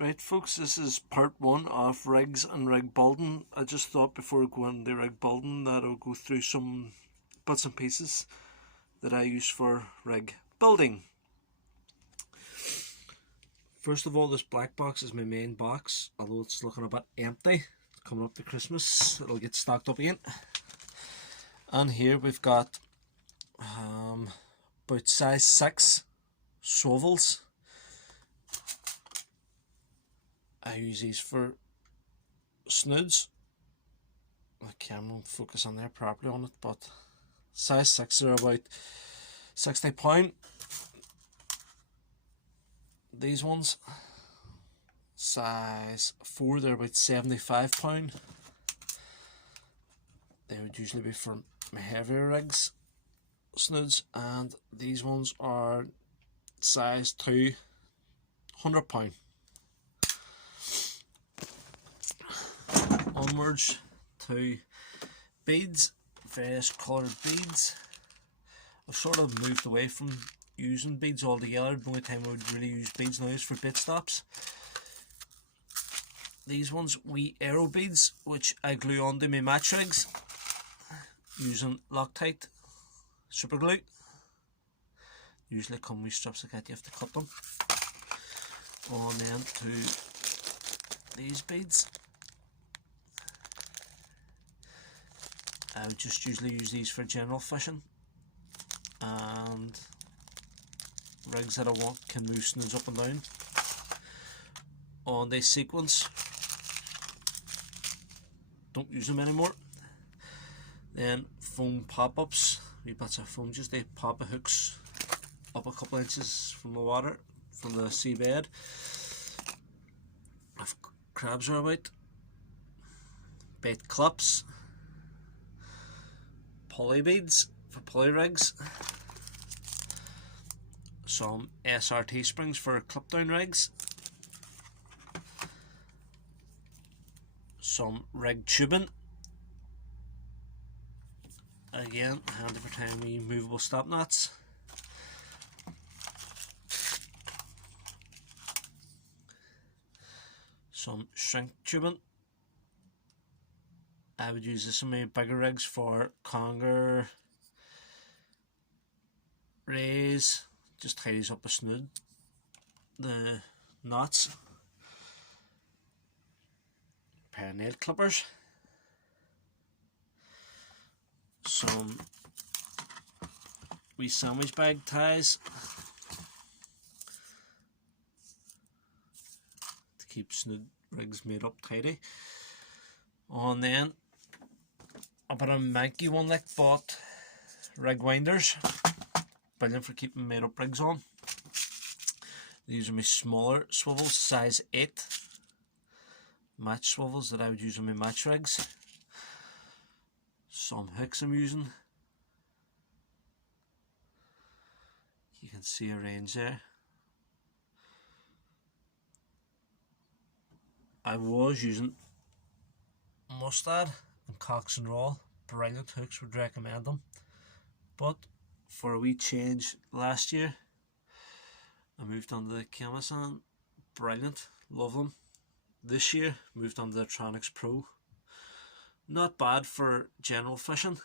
Right, folks, this is part one of rigs and rig building. I just thought before going to rig building that I'll go through some bits and pieces that I use for rig building. First of all, this black box is my main box, although it's looking a bit empty. Coming up to Christmas, it'll get stocked up again. And here we've got about size 6 swivels. I use these for snoods. The camera won't focus on there properly on it, but size 6 are about £60. These ones, size 4, they're about £75. They would usually be for my heavier rigs, snoods, and these ones are size 2, £100. Onwards to beads, various coloured beads. I've sort of moved away from using beads altogether. The only time I would really use beads now is for bit stops. These ones, wee aero beads, which I glue onto my match rigs using Loctite super glue. Usually come with strips like that, you have to cut them. On then to these beads. I would just usually use these for general fishing, and rigs that I want can move snoods up and down. On the sequence, don't use them anymore. Then foam pop-ups, wee bits of foam, just they pop the hooks up a couple inches from the water, from the seabed. If crabs are about, bait clips, pulley beads for pulley rigs, some SRT springs for clip down rigs, some rig tubing, again handy for tying wee movable stop knots, some shrink tubing. I would use this in my bigger rigs for conger, rays, just tie these up a snood, the knots, pair of nail clippers, some wee sandwich bag ties to keep snood rigs made up tidy. And then a bit of manky one like bought rig winders, brilliant for keeping made up rigs on. These are my smaller swivels, size 8 match swivels that I would use on my match rigs. Some hooks I'm using, you can see a range there. I was using Mustad and Cox and Roll, brilliant hooks, would recommend them, but for a wee change last year I moved on to the Kamasan, brilliant, love them. This year moved on to the Tronix Pro, not bad for general fishing,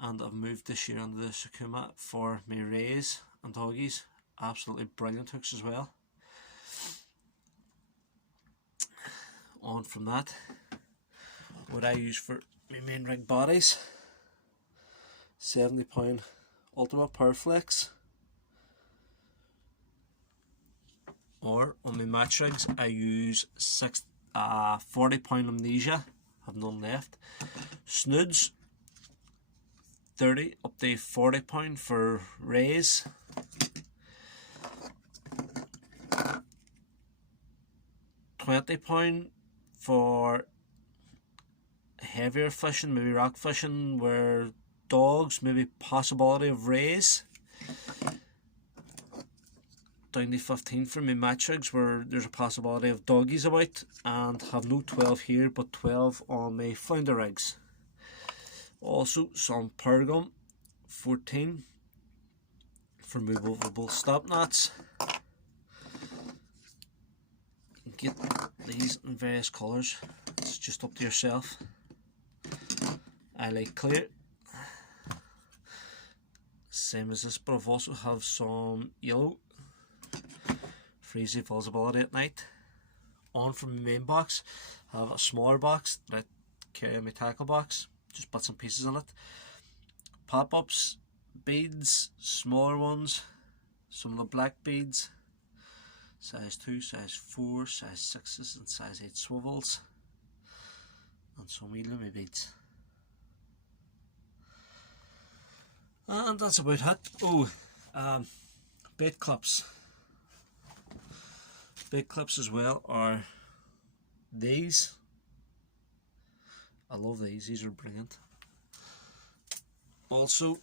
and I've moved this year onto the Sakuma for my rays and doggies, absolutely brilliant hooks as well. On from that, what I use for my main rig bodies, £70 Ultima Powerflex, or on my match rigs I use £40 Amnesia, have none left. Snoods, 30 up to £40 for rays. £20 for heavier fishing, maybe rock fishing where dogs, maybe possibility of rays. Down to 15 for my match rigs where there's a possibility of doggies about, and have no 12 here but 12 on my flounder rigs. Also some Pergam 14 for movable stop knots. get these in various colours. It's just up to yourself. I like clear, same as this, but I've also have some yellow for easy visibility at night. On from the main box, I have a smaller box that I carry in my tackle box, just bits and pieces in it. Pop-ups, beads, smaller ones, some of the black beads, size 2, size 4, size 6s and size 8 swivels, and some wee loomy beads. And that's about it. Oh, bait clips. Bait clips as well are these. I love these are brilliant. Also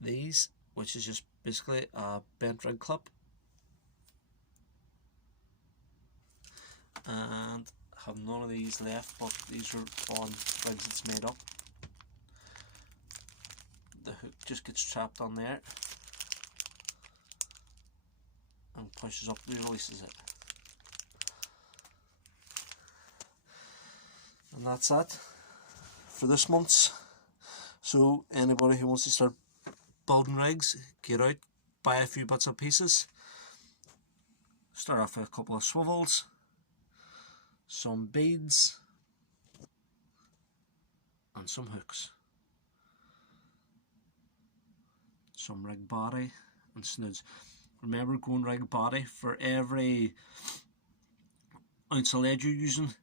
these, which is just basically a bent rig clip, and I have none of these left, but these are on rigs that's made up. The hook just gets trapped on there and pushes up and releases it. And that's that for this month's. So anybody who wants to start building rigs, get out, buy a few bits and pieces. Start off with a couple of swivels, some beads and some hooks, some rig body and snoods. Remember, going rig body for every ounce of lead you're using,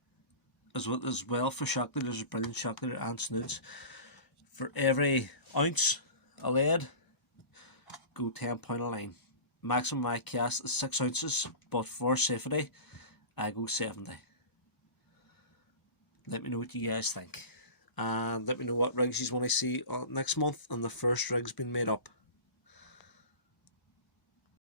as well for shock leader. There's a brilliant shock leader and snoods. For every ounce of lead, go 10 pound a line. Maximum I cast is 6 ounces, but for safety I go 70. Let me know what you guys think, and let me know what rigs you want to see next month, and the first rig's been made up.